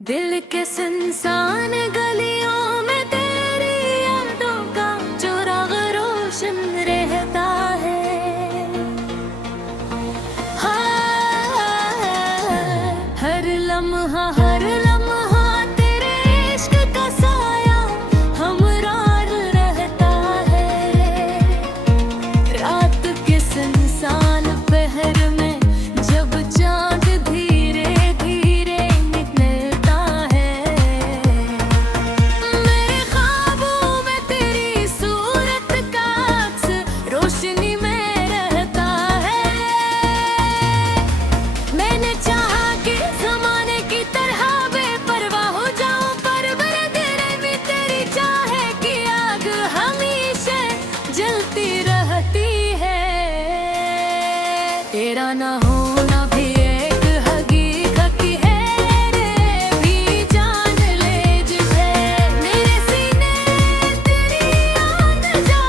दिल के सुनसान गलियों में तेरी यादों का चिराग रोशन रहता है। हाँ, हर लम्हा तेरे इश्क का साया हमरा रहता है। रात के सुनसान पहर में जब चांद धीरे धीरे निकलता है, मेरे ख्वाबों में तेरी सूरत का अक्स रोशनी में रहता है। मैंने चाहा कि ज़माने की तरह बेपरवाह हो जाऊं, पर मेरे दिल में तेरी चाहे की आग हमेशा जलती रहती है। तेरा ना होना भी एक हकीकत है रे, भी जान ले जिसे मेरे सीने तेरी याद जा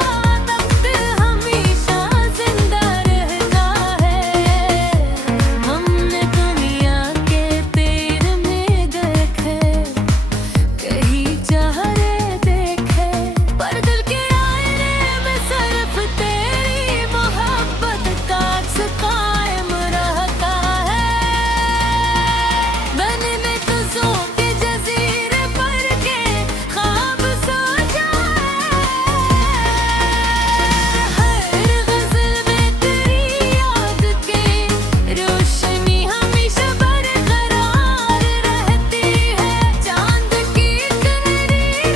वक्त हमेशा जिंदा रहता है। हमने दुनिया के तेरे में देखे कहीं चाहे देखे, पर दिल के आईने में सिर्फ तेरी मोहब्बत का अक्स कायम रहता है। मैंने तुझों के जज़ीरे पर के ख्वाब सोचा है। हर गज़ल में तेरी याद की रोशनी हमेशा बरकरार रहती है। चांद की इतनी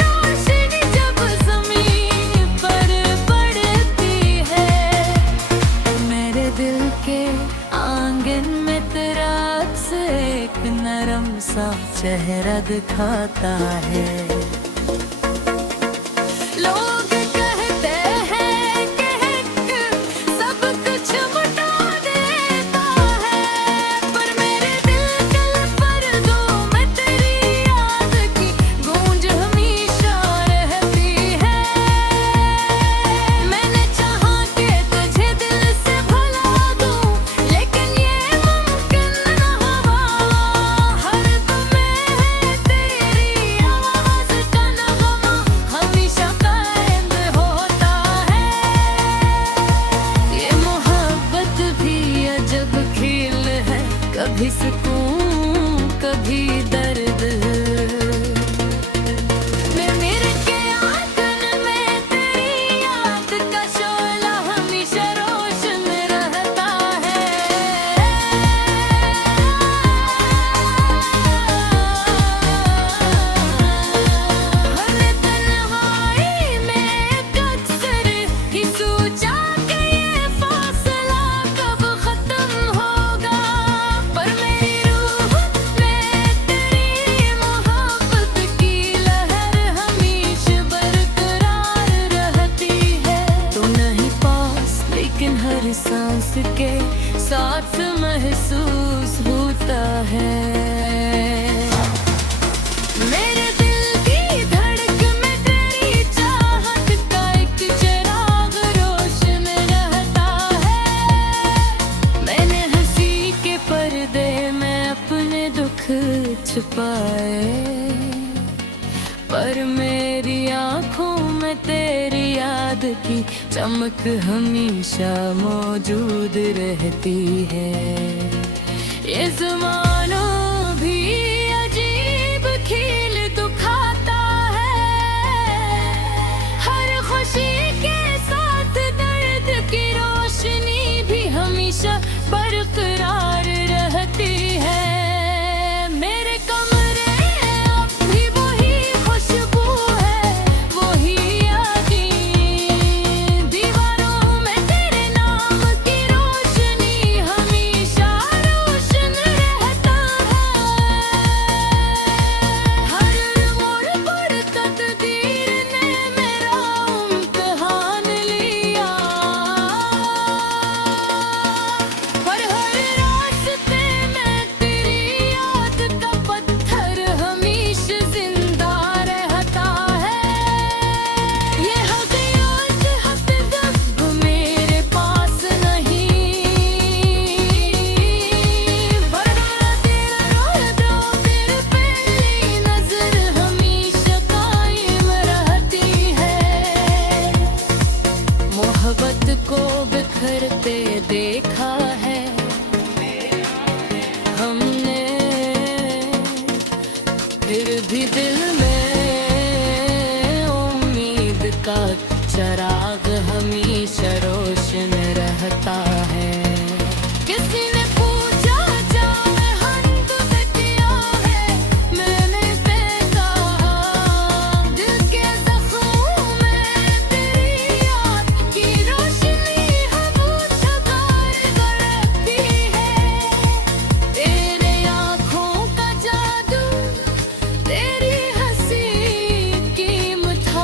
रोशनी जब ज़मीन पर पड़ती है, मेरे दिल के आंगन में तेरा अक्स एक नरम सा चेहरा दिखाता है। लोग कहते हैं कि एक सब कुछ मिटा देता है, पर मेरे दिल के पर्दों में तेरी याद की गूंज हमेशा रहती है। मैंने चाहा कि तुझे दिल से भुला दूं, लेकिन ये मुमकिन न हुआ। हर दम में तेरी आवाज़ का नगमा हमेशा कायम होता है। ये मोहब्बत भी अजब खेल है, कभी सुकून कभी दर्द। मेरे के आंगन में तेरी याद का शोला हमेशा रोशन रहता है। हमने तन्हाई में अक्सर ही सोचा कि ये फासला कब खत्म होगा, पर मेरी रूह में तेरी मोहब्बत की लहर हमेशा बरकरार रहती है। तू नहीं पास लेकिन हर सांस के साथ महसूस होता है। मेरे दिल की धड़कन में तेरी चाहत का एक चिराग रोशन रहता है। मैंने हंसी के पर्दे में अपने दुख छुपाए, पर मेरी आंखों में तेरी याद की चमक हमेशा मौजूद रहती है। ये ज़माना भी अजीब खेल दिखाता है, हर खुशी के साथ दर्द की रोशनी भी हमेशा बरकरार रहती है। मेरे कमरे अब भी वही खुशबू है, वही यादें। दीवारों में तेरे नाम की रोशनी हमेशा रोशन रहता है। फिर भी दिल में उम्मीद का चराग हमेशा रोशन रहता है। किसी ने पूछा जाने हंत किया है, मैंने बेकहा दिल के जख्मों में तेरी याद की रोशनी हमेशा कारगर रहती है। तेरे आँखों का जादू, तेरी हंसी की मिठास,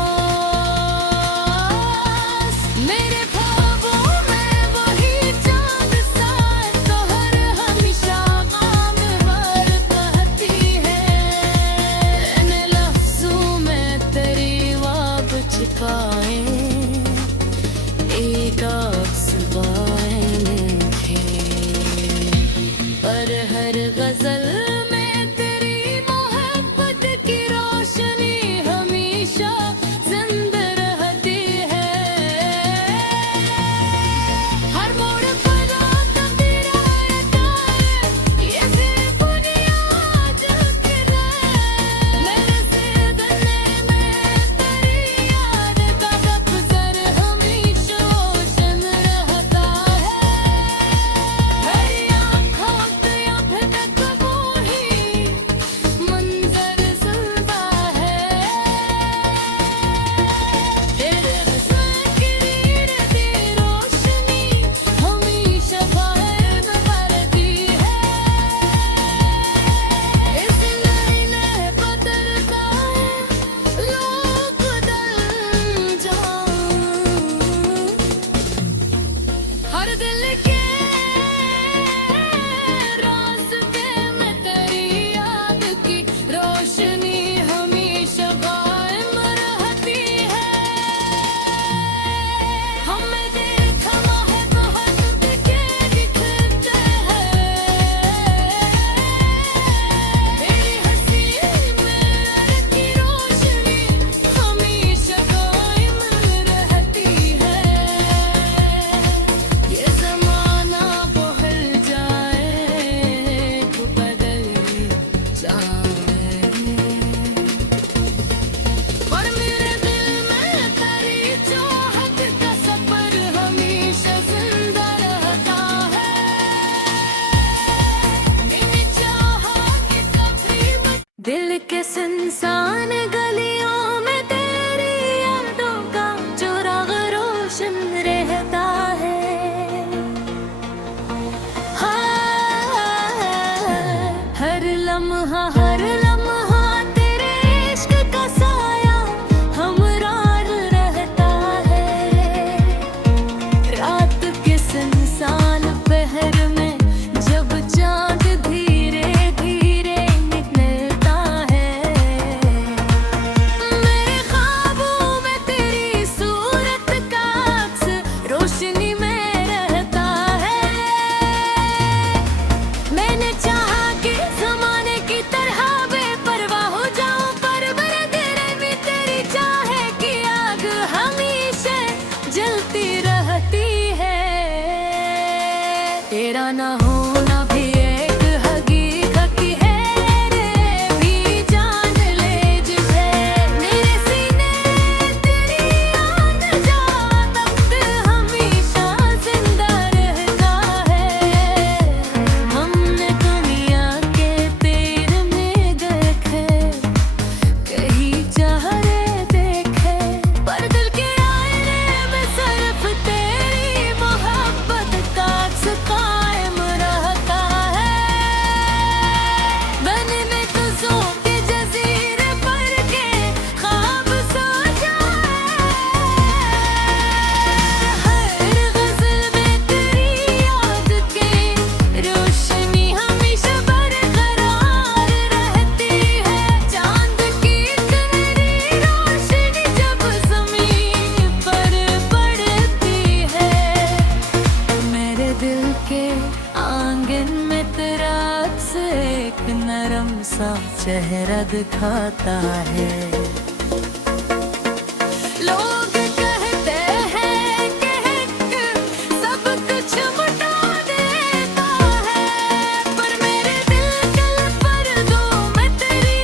मेरे ख्वाबों में वही चांद सा कहर हमेशा काम भर कहती है। इन लफ्जों में तेरी वाब छिपाए एक अक्स गाने थे, पर हर गजल में तेरी मोहब्बत की रोशनी हमेशा जिंदा रहती है। हर मोड़ पर तेरा रहता है, ये सिर्फ बुनियाद गिरा मेरे सिरदर्द में तेरी याद का अक्सर हमेशा रोशन रहता है। मेरी आँखों से अब तक वो ही मंजर जिंदा है। तेरे हुस्न की नीरती रोशनी हमेशा कायम रहती है। इस नैने बदलता है लोग बदल जाऊं, हर दिल के रास्ते में तेरी याद की रोशनी हमेशा कायम रहती है। हमें देखा है बहुत दिखे दिखते हैं, तेरी हंसी में की रोशनी हमेशा कायम रहती है। ये ज़माना बदल जाए तो बदल जाए, पर मेरे दिल में तेरी चाहत का सफर हमेशा जिंदा रहता है। मैंने चाहा कि कभी दिल के सुनसान गलियों में तेरी यादों का चुराग रोशन रहता है। हर लम्हा तेरे इश्क का साया हमरार रहता है। रात के सुनसान पहर में जब चांद धीरे धीरे निकलता है, मेरे ख्वाबों में तेरी सूरत का अक्स रोशनी में रहता है। मैंने चाहा कि ज़माने की तरह बेपरवाह हो जाऊं, पर मेरे दिल में तेरी चाहे की आग हमेशा जलती रहती है। तेरा ना होना भी एक हकीकत है रे, भी जान ले जिसे मेरे सीने तेरी याद जा तख्त हमेशा जिंदा रहता है। हमने दुनिया के तीर में देखे कहीं चाहरे देखे, पर दिल के आईने में सिर्फ तेरी मोहब्बत का अक्स कायम रहता है। बन में तुझों के जज़ीरे पर के ख्वाब सो जाए, हर गज़ल में तेरी याद की रोशनी हमेशा बरकरार रहती है। चांद की तेरी रोशनी जब ज़मीन पर पड़ती है, मेरे दिल के आंगन में तेरा अक्स एक नरम सा चेहरा दिखाता है। लोग कहते हैं कि सब कुछ मिटा देता है, पर मेरे दिल के पर्दों में तेरी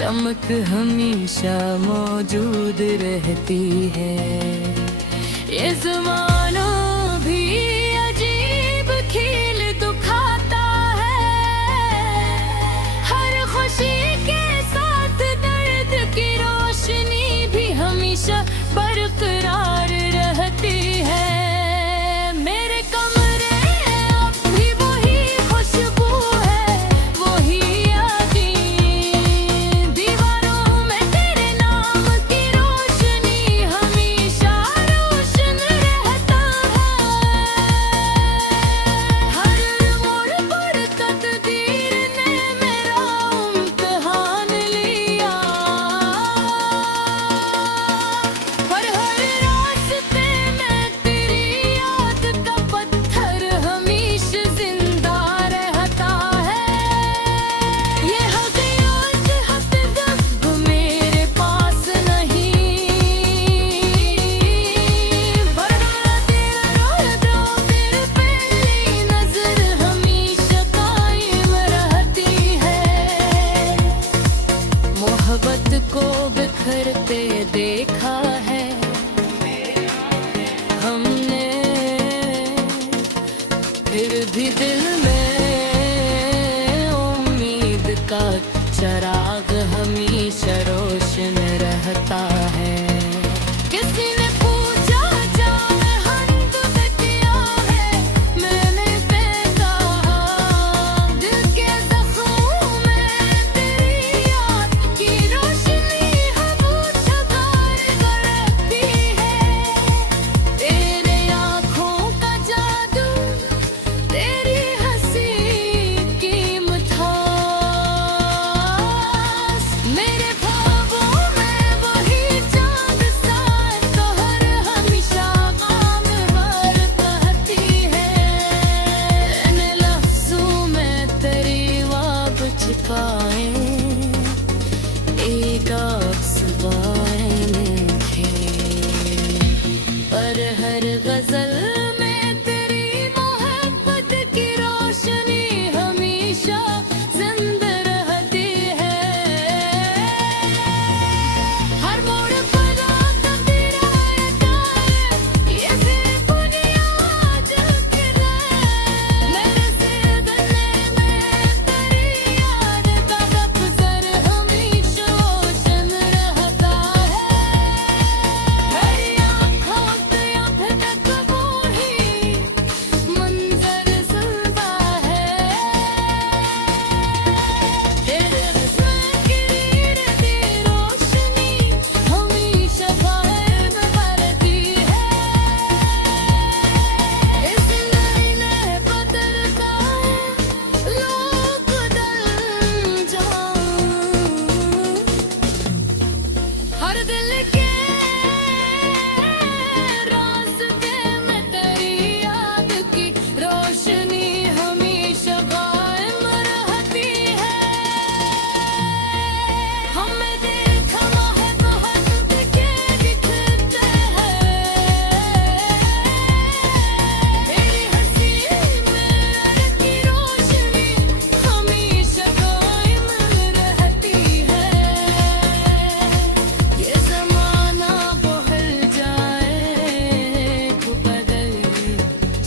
चमक हमेशा मौजूद रहती है। ये ज़माना भी अजीब खेल दिखाता है, हर खुशी के साथ दर्द की रोशनी भी हमेशा बरकरार रहती है। मेरे कमरे अब भी वही खुशबू है, वही यादें, दीवारों में तेरे नाम की रोशनी हमेशा रोशन रहता है। हर मोड़ पर तकदीर ने मेरा इम्तिहान लिया, पर हर रास्ते में तेरी याद का पत्थर हमेशा जिंदा रहता है। ये हकीकत जब मेरे पास नहीं, वरना तेरा रोता तेरे पहली नजर हमेशा कायम रहती है। मोहब्बत को बिखरते देखा है हमने, फिर भी दिल में उम्मीद का चराग हमेशा रोशन रहता है। किसी ने पूछा जाने हम तुझे किया है, मैंने बेकहा दिल के ज़ख्मों में तेरी याद की रोशनी हमेशा कारगर रहती है। तेरे आँखों का जादू, तेरी हंसी की मिठास, मेरे ख्वाबों में वही चाँद सा सहर हमेशा काम भर कहती है। इन लफ्ज़ों में तेरी ख्वाब छिपाए एक अक्स बाएं थे, पर हर गजल में तेरी मोहब्बत की रोशनी हमेशा जिंदा रहती है। हर मोड़ पर आता तेरा याद, ये सिर्फ बुनियाद के मेरे सिरदर्द में तेरी याद का दफ्तर हमेशा रोशन रहता है। मेरी आँखों से अब तक वही मंजर सुनता है, तेरे हुस्न की गिरती रोशनी हमेशा गायब करती है। इस नैने बदलता है लोग बदल जाऊं, हर दिल के रास्ते में तेरी याद की रोशनी हमेशा कायम रहती है। हमें देखा है बहुत के दिखते हैं, तेरी हंसी में की रोशनी हमेशा कायम रहती है। ये ज़माना बदल जाए तो बदल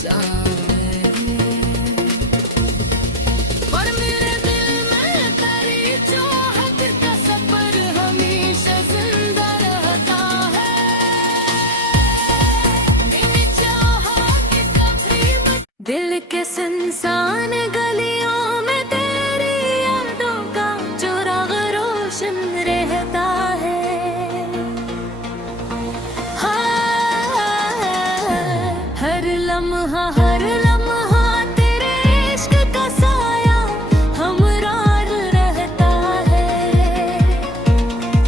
जाए, पर मेरे दिल में तेरी चाहत का सफर हमेशा जिंदा रहता है। मैंने चाहा कि कभी दिल के सुनसान गलियों में तेरी यादों का चिराग रोशन रहता है। हर लम्हा तेरे इश्क का साया हमरा रहता है।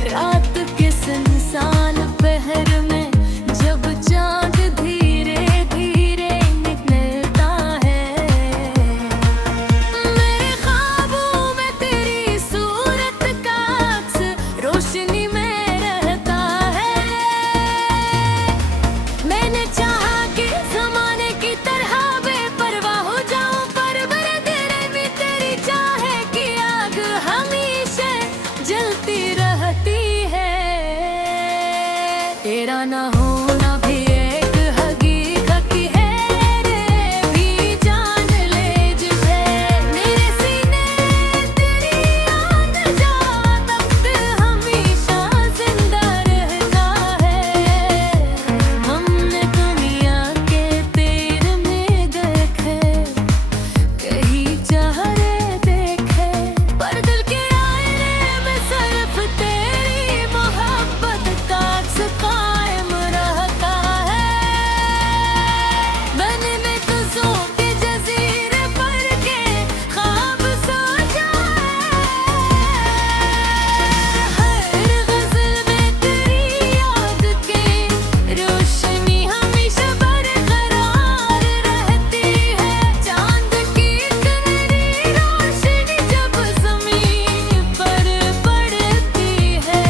रात के सुनसान पहर में जब चाँद धीरे धीरे निकलता है, ना होना भी एक हकीकत है रे, भी जान ले जिसे मेरे सीने तेरी याद जा तख्त हमेशा जिंदा रहता है। हमने दुनिया के तीर में देखे कहीं चाहे देखे, पर दिल के आईने में सिर्फ तेरी मोहब्बत का अक्स कायम रहता है। मैंने में तुझों के जजीरे पर के ख्वाब सोचा है, हर गज़ल में तेरी याद की रोशनी हमेशा बरकरार रहती है। चांद की इतनी रोशनी जब ज़मीन पर पड़ती है,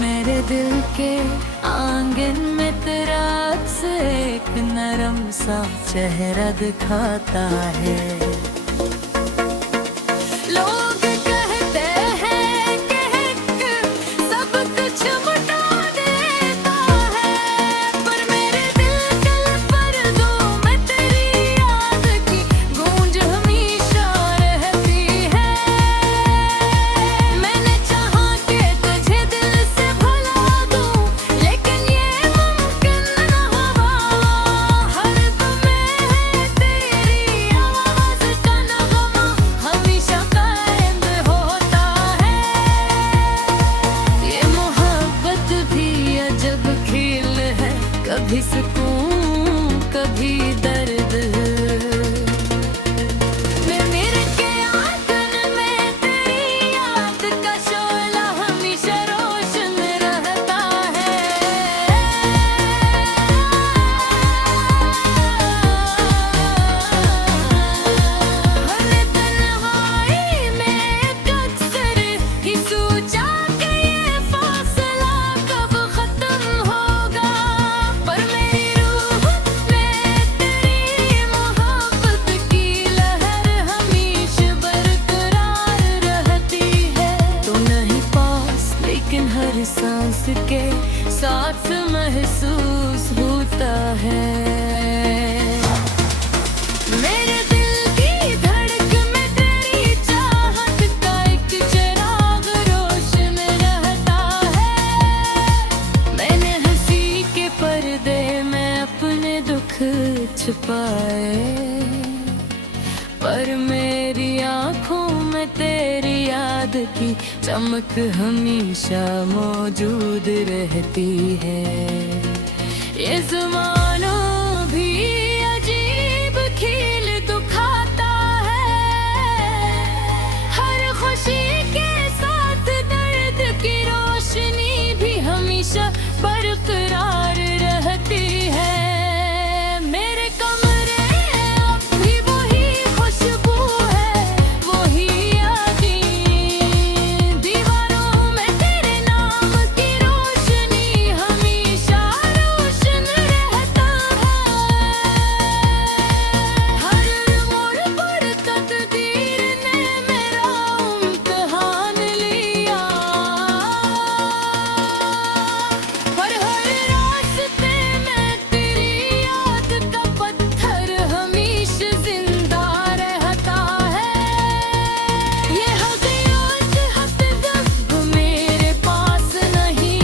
मेरे दिल के आंगन में तेरा अक्स एक नरम सा चेहरा दिखाता है। लोग कहते हैं कि सब कुछ मिटा देता है, पर मेरे दिल के पर्दों में तेरी याद की गूंज हमेशा रहती है। मैंने चाहा कि तुझे दिल से भुला दूं, लेकिन ये मुमकिन न हुआ। हर दम में तेरी आवाज़ का नगमा हमेशा कायम होता है। ये मोहब्बत भी अजब खेल है, कभी सुकून कभी दर्द। मेरे के आंगन में तेरी याद का शोला हमेशा रोशन रहता है। हर तन्हाई में एक अक्सर ही सोचा कि ये फासला कब खत्म होगा, पर मेरी रूह में तेरी मोहब्बत की लहर हमेशा बरकरार रहती है। तू नहीं पास लेकिन हर सांस के साथ महसूस होता है। मेरे दिल की धड़कन में तेरी चाहत का एक चिराग रोशन रहता है। मैंने हंसी के पर्दे में अपने दुख छुपाए, पर मेरी आँखों में तेरी याद की चमक हमेशा मौजूद रहती है। ये ज़माना भी अजीब खेल दिखाता है, हर खुशी के साथ दर्द की रोशनी भी हमेशा बरकरार रहती है। मेरे कमरे अब भी वही खुशबू है, वही यादें, दीवारों में तेरे नाम की रोशनी हमेशा रोशन रहता है। हर मोड़ पर तकदीर ने मेरा इम्तिहान लिया, पर हर रास्ते में तेरी याद का पत्थर हमेशा जिंदा रहता है। ये हक़ीक़त हक़ मेरे पास नहीं,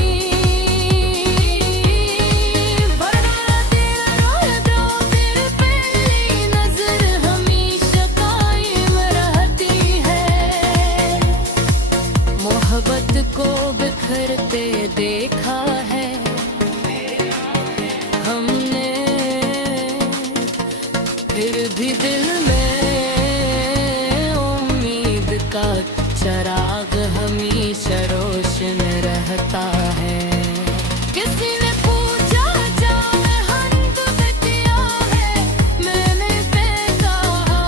वरना तेरा रोता फिर पहली नजर हमेशा कायम रहती है। मोहब्बत को बिखरते देखा है हमने, फिर भी दिल में उम्मीद का चराग हमेशा रोशन रहता है। किसी ने पूछा जाए हंद पे क्या है, मैंने कहा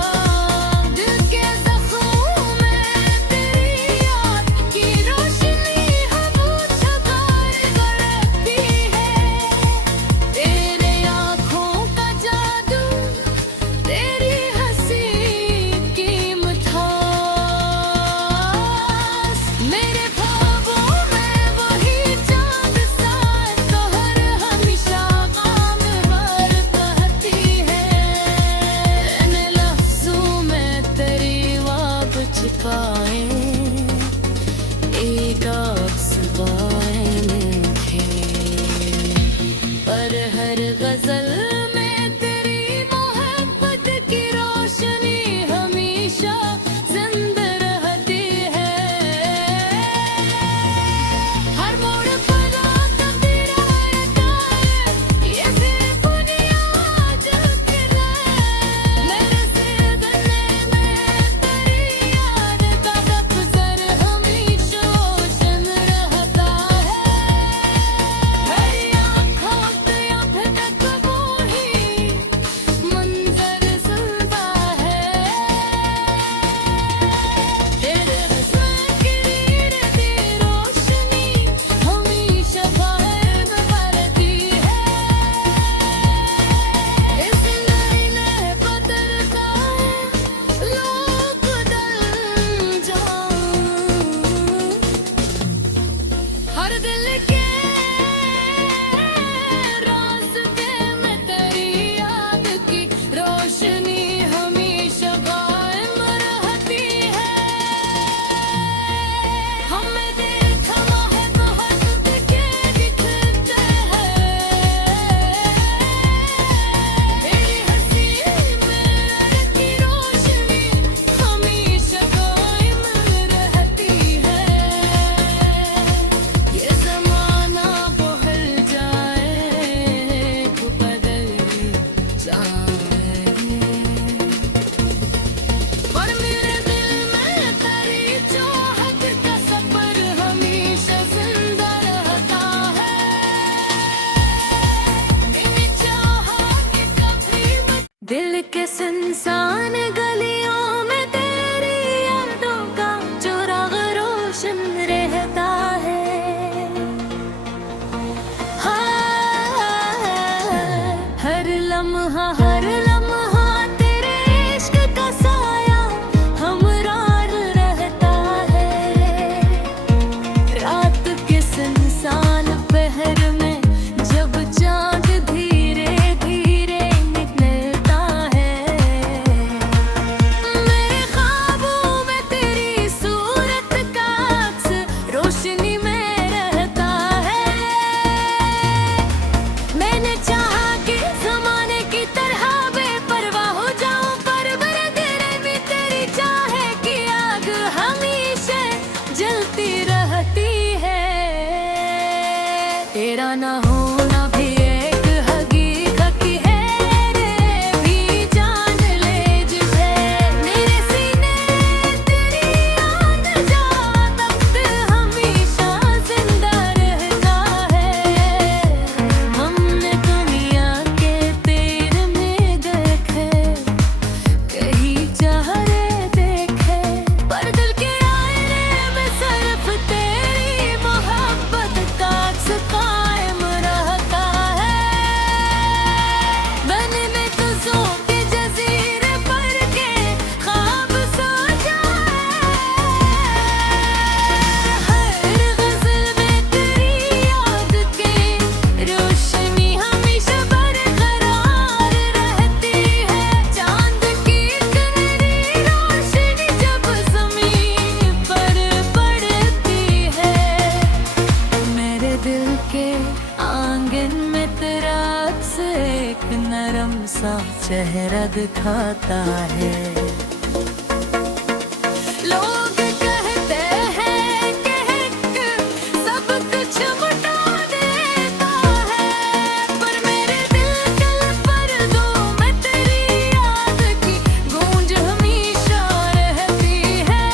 दिल के ज़ख्मों में तेरी याद की रोशनी हमेशा कारगर रहती है। तेरे आँखों का जादू, तेरी हंसी तेरा ना होना भी एक हकीकत है रे, भी जान ले जिसे मेरे सीने तेरी याद जा तख्त हमेशा जिंदा रहता है। हमने दुनिया के तेरे में देखे कहीं चाहे देखे, पर दिल के आईने में सिर्फ तेरी मोहब्बत का अक्स कायम रहता है। मैंने में तुझों के जजीरे पर के ख्वाब सोचा है, हर गज़ल में तेरी याद की रोशनी हमेशा बरकरार रहती है। चांद की तेरी रोशनी जब ज़मीन पर पड़ती है, मेरे दिल के आंगन में तेरा अक्स एक नरम सा चेहरा दिखाता है। लोग कहते हैं कि एक सब कुछ मिटा देता है, पर मेरे दिल के पर्दों में तेरी याद की गूंज हमेशा रहती है।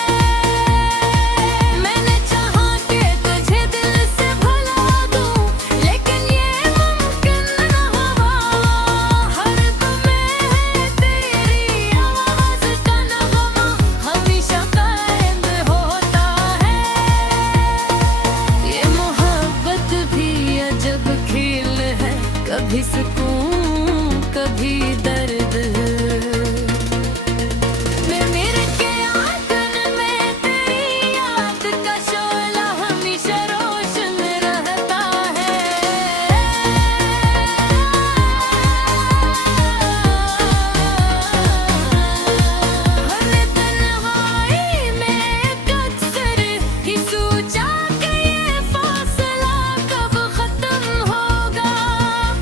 मैंने चाहा कि तुझे दिल से भुला दूं, लेकिन ये मुमकिन न हुआ। हर दम में तेरी आवाज़ का नगमा हमेशा कायम होता है। ये मोहब्बत भी अजब खेल है, कभी सुकून कभी दर्द। मेरे के आंगन में तेरी याद का शोला हमेशा रोशन रहता है। हर तन्हाई में अक्सर ही सोचा कि ये फासला कब खत्म होगा,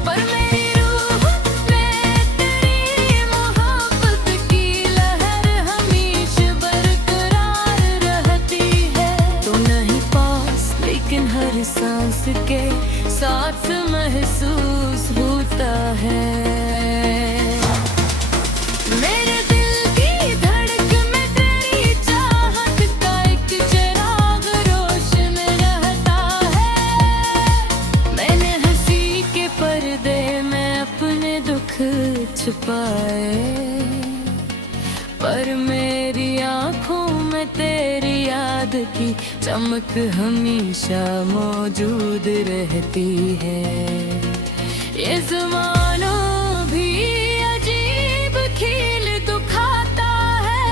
पर मेरी रूह में तेरी मोहब्बत की लहर हमेशा बरकरार रहती है। तो नहीं पास लेकिन हर सांस के साथ महसूस होता है। मेरे दिल की धड़कन में तेरी चाहत का एक चिराग रोशन रहता है। मैंने हंसी के पर्दे में अपने दुख छुपाए, पर मेरी आँखों में तेरी याद की चमक हमेशा मौजूद रहती है। ये ज़माना भी अजीब खेल दिखाता है,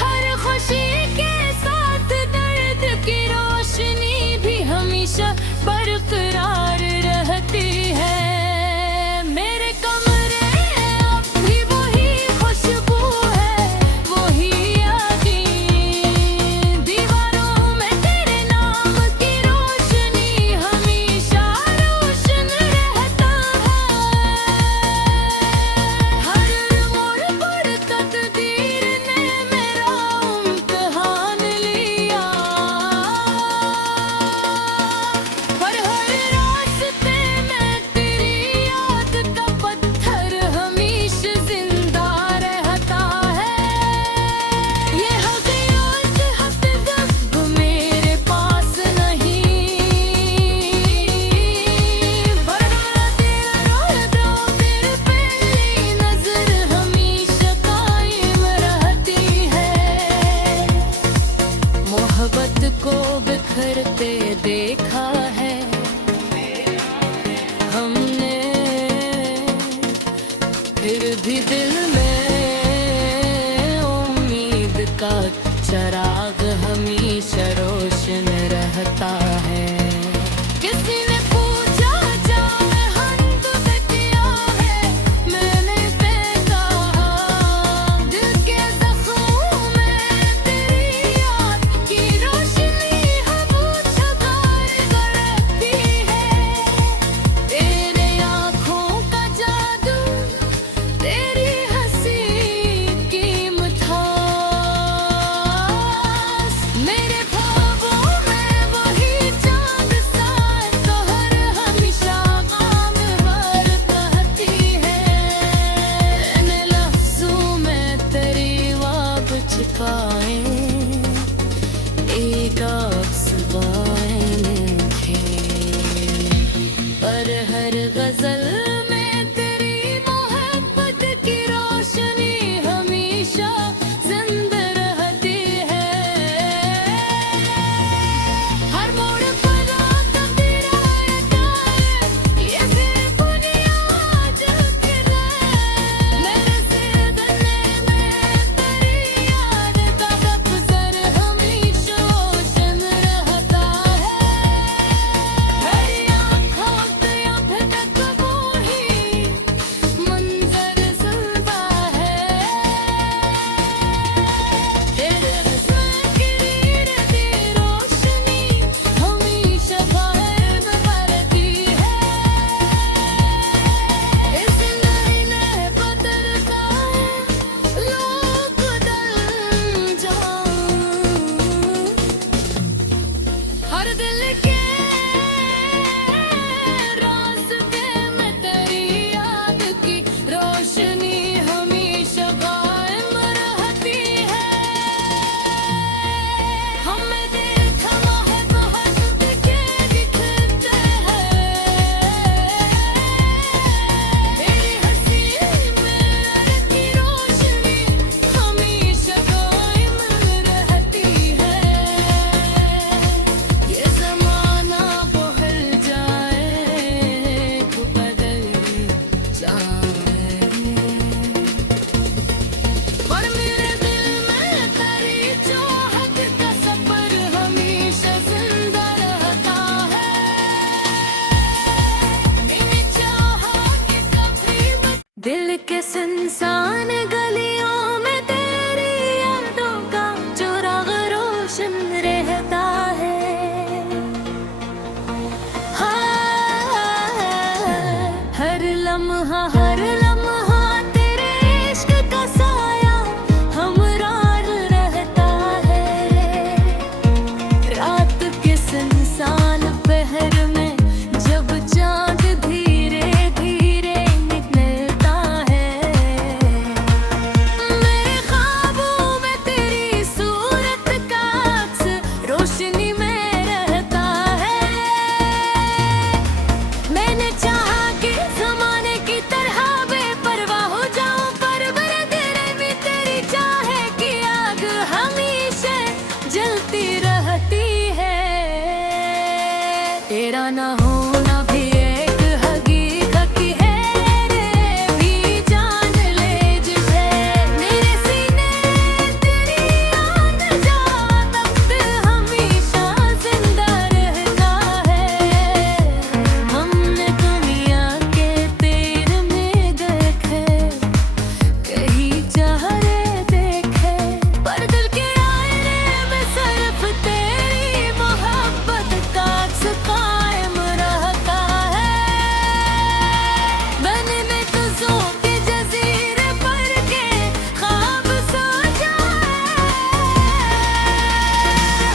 हर खुशी के साथ दर्द की रोशनी भी हमेशा बरकरार रहती है। मेरे कमरे अब भी वही खुशबू है, वही यादें, दीवारों में तेरे नाम की रोशनी हमेशा रोशन रहता है। हर मोड़ पर तकदीर ने मेरा इम्तिहान लिया, पर हर रास्ते में तेरी याद का पत्थर हमेशा जिंदा रहता है। ये हकीकत हफ्ते जब मेरे पास नहीं, वरना तेरा रोदा तेरे पहली नजर हमेशा कायम रहती है। मोहब्बत को बिखरते देखा है हमने, फिर भी दिल में उम्मीद का चराग हमेशा रोशन रहता है। किसी ने पूछा जामे हंद में किया है, मैंने कहा दिल के ज़ख्मों में तेरी याद की रोशनी हमेशा कारगर रहती है। तेरे आँखों का जादू, तेरी हंसी छिपाए एक अक्सबाएं थे, पर हर गजल में तेरी मोहब्बत की रोशनी हमेशा जिंदा रहती है। हर मोड़ पर आता तेरा अताया, ये फिर बुनियाद की राह। मेरे सिरदने में तेरी याद का दफ्तर हमेशा रोशन रहता है। मेरी आँखों से अब तक वो ही मंजर सुनता है। तेरे हुस्न की गिरती रोशनी हमेशा कायम रहती है। इस नैने बदलता है लोग बदल जाऊं, हर दिल के रास्ते में तेरी याद की रोशनी हमेशा कायम रहती है। हमें देखा है बहुत के दिखते हैं, तेरी हंसी में की रोशनी हमेशा कायम रहती है। ये ज़माना बदल जाए बदल जाए, पर मेरे दिल में तेरी चाहत का सफर हमेशा जिंदा रहता है। मैंने चाहा कि कभी दिल के सुनसान गलियों में तेरी यादों का चिराग रोशन रहता है। हर लम्हा तेरे इश्क का साया हमरा रहता है। रात के सुनसान पहर में जब चांद धीरे धीरे निकलता है, मेरे ख्वाबों में तेरी सूरत का अक्स रोशनी में रहता है। मैंने चाहा कि ज़माने की तरह बेपरवाह हो जाऊं, पर मेरे दिल में तेरी चाहे की आग हमेशा जलती रहती है। तेरा ना होना भी एक हकीकत है रे, भी जान ले जिसे मेरे सीने तेरी याद जा तख्त हमेशा जिंदा रहता है। हमने दुनिया के तीर में देखे कहीं चाहे देखे, पर दिल के आईने में सिर्फ तेरी मोहब्बत का अक्स कायम रहता है। मैंने तुझों के जज़ीरे पर के ख्वाब सोचा है।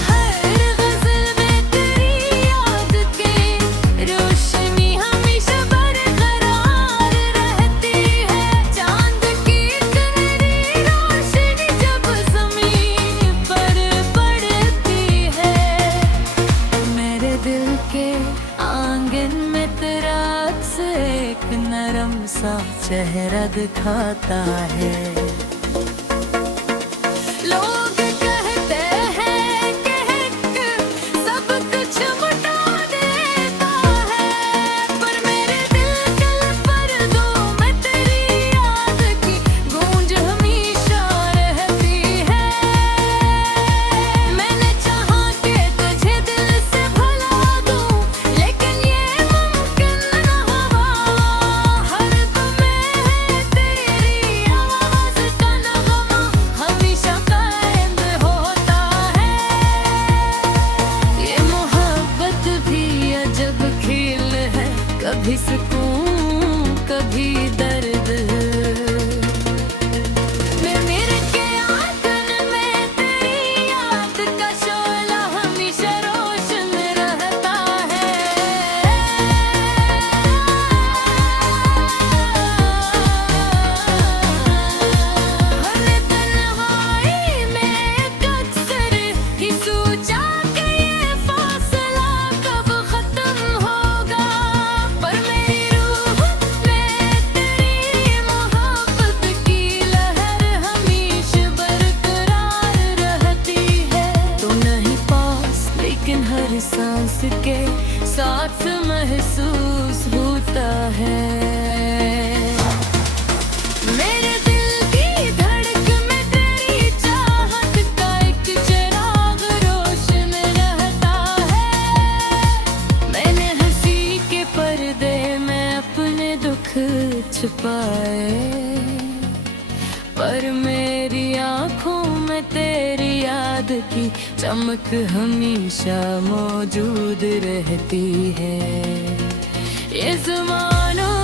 हर गज़ल में तेरी याद की रोशनी हमेशा बरकरार रहती है। चांद की तेरी रोशनी जब ज़मीन पर पड़ती है, मेरे दिल के आंगन में तेरा अक्स एक नरम सा चेहरा दिखाता है। लोग कहते हैं कि सब कुछ मिटा देता है, पर मेरे दिल के पर्दों में तेरी याद की गूंज हमेशा रहती है। मैंने चाहा कि तुझे दिल से भुला दूं, लेकिन ये मुमकिन न हुआ। हर तुम्हें तेरी आवाज़ साथ महसूस होता है। मेरे दिल की धड़कन में तेरी चाहत का एक चिराग रोशन रहता है। मैंने हंसी के पर्दे में अपने दुख छुपाए, पर मेरी आँखों में तेरी याद की चमक हमेशा मौजूद रहती है। ये ज़मानों